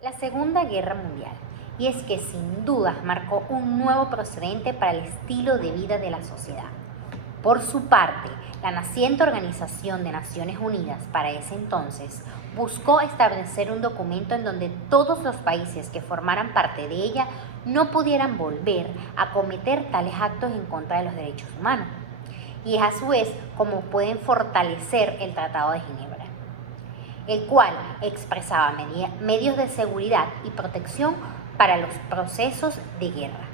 La Segunda Guerra Mundial, y es que sin dudas marcó un nuevo precedente para el estilo de vida de la sociedad. Por su parte, la naciente Organización de Naciones Unidas para ese entonces buscó establecer un documento en donde todos los países que formaran parte de ella no pudieran volver a cometer tales actos en contra de los derechos humanos, y es a su vez como pueden fortalecer el Tratado de Ginebra, el cual expresaba medios de seguridad y protección para los procesos de guerra.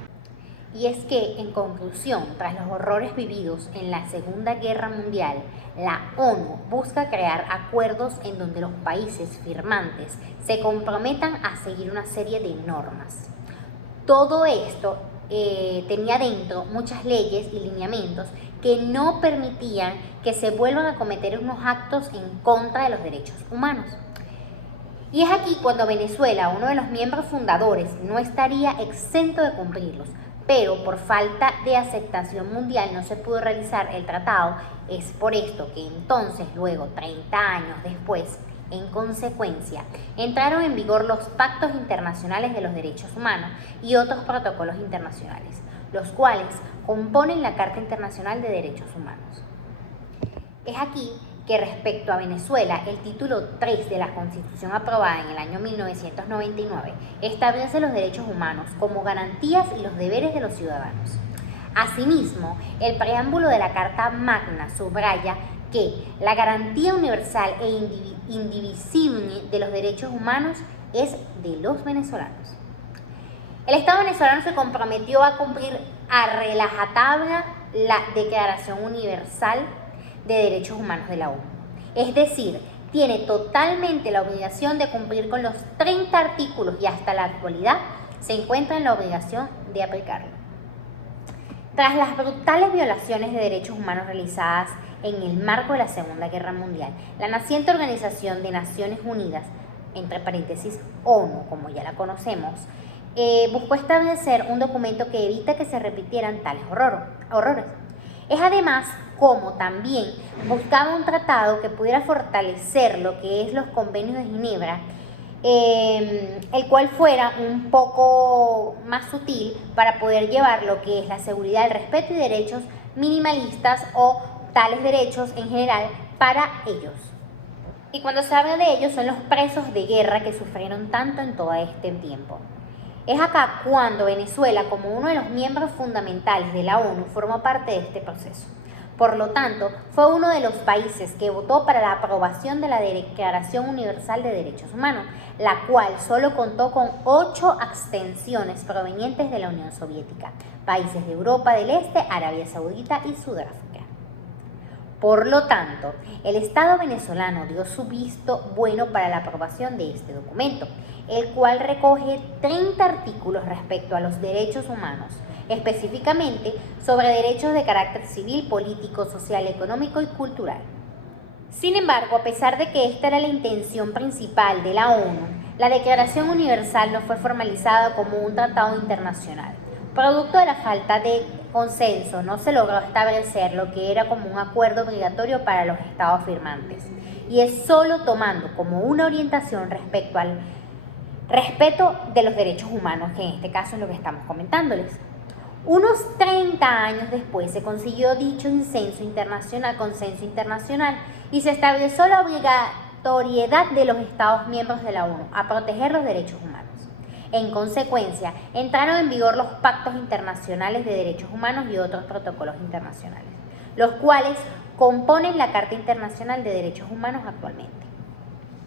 Y es que, en conclusión, tras los horrores vividos en la Segunda Guerra Mundial, la ONU busca crear acuerdos en donde los países firmantes se comprometan a seguir una serie de normas. Todo esto tenía dentro muchas leyes y lineamientos que no permitían que se vuelvan a cometer unos actos en contra de los derechos humanos. Y es aquí cuando Venezuela, uno de los miembros fundadores, no estaría exento de cumplirlos, pero por falta de aceptación mundial no se pudo realizar el tratado. Es por esto que entonces, luego, 30 años después, en consecuencia, entraron en vigor los pactos internacionales de los derechos humanos y otros protocolos internacionales, los cuales componen la Carta Internacional de Derechos Humanos. Es aquí que respecto a Venezuela, el título 3 de la Constitución aprobada en el año 1999 establece los derechos humanos como garantías y los deberes de los ciudadanos. Asimismo, el preámbulo de la Carta Magna subraya que la garantía universal e indivisible de los derechos humanos es de los venezolanos. El Estado venezolano se comprometió a cumplir a rajatabla la Declaración Universal de Derechos Humanos de la ONU. Es decir, tiene totalmente la obligación de cumplir con los 30 artículos y hasta la actualidad se encuentra en la obligación de aplicarlo. Tras las brutales violaciones de derechos humanos realizadas en el marco de la Segunda Guerra Mundial, la naciente Organización de Naciones Unidas, entre paréntesis ONU, como ya la conocemos, buscó establecer un documento que evita que se repitieran tales horrores. Es además como también buscaba un tratado que pudiera fortalecer lo que es los convenios de Ginebra, el cual fuera un poco más sutil para poder llevar lo que es la seguridad, el respeto y derechos minimalistas o tales derechos en general para ellos. Y cuando se habla de ellos son los presos de guerra que sufrieron tanto en todo este tiempo. Es acá cuando Venezuela, como uno de los miembros fundamentales de la ONU, formó parte de este proceso. Por lo tanto, fue uno de los países que votó para la aprobación de la Declaración Universal de Derechos Humanos, la cual solo contó con 8 abstenciones provenientes de la Unión Soviética, países de Europa del Este, Arabia Saudita y Sudáfrica. Por lo tanto, el Estado venezolano dio su visto bueno para la aprobación de este documento, el cual recoge 30 artículos respecto a los derechos humanos, específicamente sobre derechos de carácter civil, político, social, económico y cultural. Sin embargo, a pesar de que esta era la intención principal de la ONU, la Declaración Universal no fue formalizada como un tratado internacional. Producto de la falta de consenso, no se logró establecer lo que era como un acuerdo obligatorio para los estados firmantes, y es solo tomando como una orientación respecto al respeto de los derechos humanos, que en este caso es lo que estamos comentándoles. Unos 30 años después se consiguió dicho consenso internacional y se estableció la obligatoriedad de los Estados miembros de la ONU a proteger los derechos humanos. En consecuencia, entraron en vigor los pactos internacionales de derechos humanos y otros protocolos internacionales, los cuales componen la Carta Internacional de Derechos Humanos actualmente.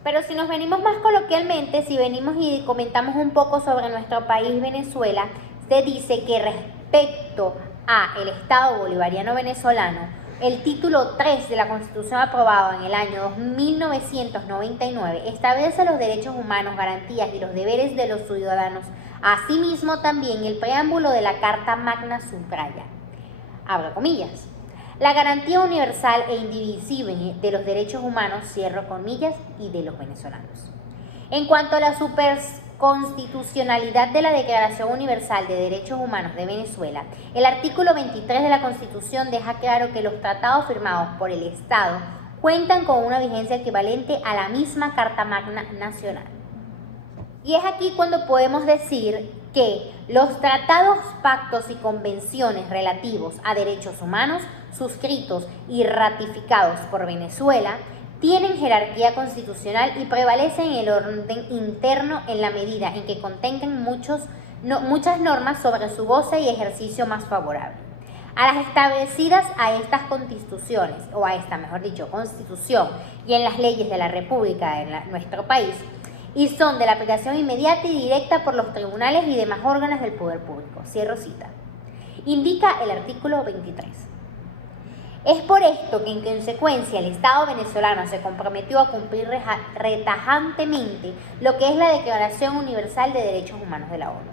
Pero si nos venimos más coloquialmente, si venimos y comentamos un poco sobre nuestro país Venezuela, se dice que respecto a el Estado Bolivariano Venezolano, el título 3 de la Constitución aprobado en el año 1999 establece los derechos humanos, garantías y los deberes de los ciudadanos. Asimismo, también el preámbulo de la Carta Magna subraya, abro comillas, la garantía universal e indivisible de los derechos humanos, cierro comillas, y de los venezolanos. En cuanto a la constitucionalidad de la Declaración Universal de Derechos Humanos de Venezuela, el artículo 23 de la Constitución deja claro que los tratados firmados por el Estado cuentan con una vigencia equivalente a la misma Carta Magna Nacional. Y es aquí cuando podemos decir que los tratados, pactos y convenciones relativos a derechos humanos suscritos y ratificados por Venezuela tienen jerarquía constitucional y prevalecen en el orden interno en la medida en que contengan muchas normas sobre su goce y ejercicio más favorable. A las establecidas a estas constituciones, o a esta, mejor dicho, constitución, y en las leyes de la República de nuestro país, y son de la aplicación inmediata y directa por los tribunales y demás órganos del poder público. Cierro cita. Indica el artículo 23. Es por esto que en consecuencia el Estado venezolano se comprometió a cumplir retajantemente lo que es la Declaración Universal de Derechos Humanos de la ONU.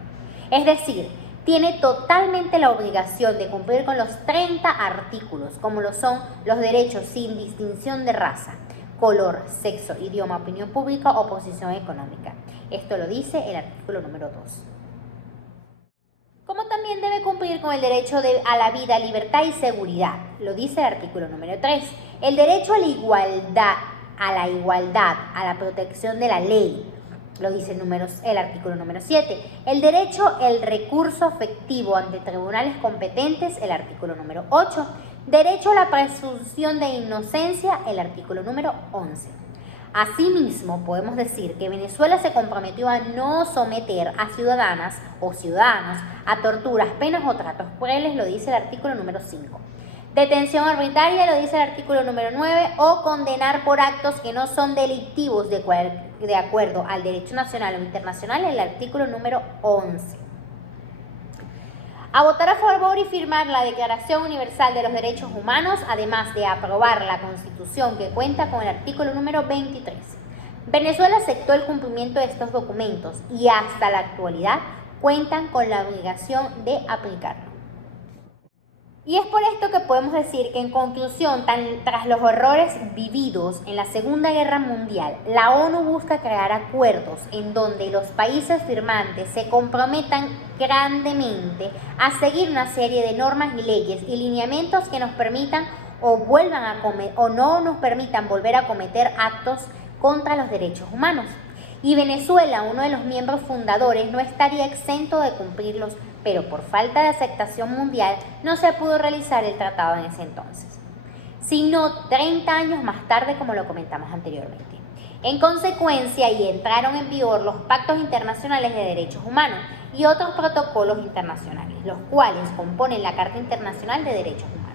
Es decir, tiene totalmente la obligación de cumplir con los 30 artículos, como lo son los derechos sin distinción de raza, color, sexo, idioma, opinión pública o posición económica. Esto lo dice el artículo número 2. Como también debe cumplir con el derecho a la vida, libertad y seguridad. Lo dice el artículo número 3. El derecho a la igualdad, a la protección de la ley. Lo dice el artículo número 7. El derecho al recurso efectivo ante tribunales competentes, el artículo número 8. Derecho a la presunción de inocencia, el artículo número 11. Asimismo, podemos decir que Venezuela se comprometió a no someter a ciudadanas o ciudadanos a torturas, penas o tratos crueles, lo dice el artículo número 5. Detención arbitraria, lo dice el artículo número 9, o condenar por actos que no son delictivos de acuerdo al derecho nacional o internacional, el artículo número 11. A votar a favor y firmar la Declaración Universal de los Derechos Humanos, además de aprobar la Constitución que cuenta con el artículo número 23. Venezuela aceptó el cumplimiento de estos documentos y hasta la actualidad cuentan con la obligación de aplicarlo. Y es por esto que podemos decir que en conclusión, tras los horrores vividos en la Segunda Guerra Mundial, la ONU busca crear acuerdos en donde los países firmantes se comprometan grandemente a seguir una serie de normas y leyes y lineamientos que nos permitan o no nos permitan volver a cometer actos contra los derechos humanos. Y Venezuela, uno de los miembros fundadores, no estaría exento de cumplirlos, pero por falta de aceptación mundial no se pudo realizar el tratado en ese entonces, sino 30 años más tarde, como lo comentamos anteriormente. En consecuencia, y entraron en vigor los pactos internacionales de derechos humanos y otros protocolos internacionales, los cuales componen la Carta Internacional de Derechos Humanos.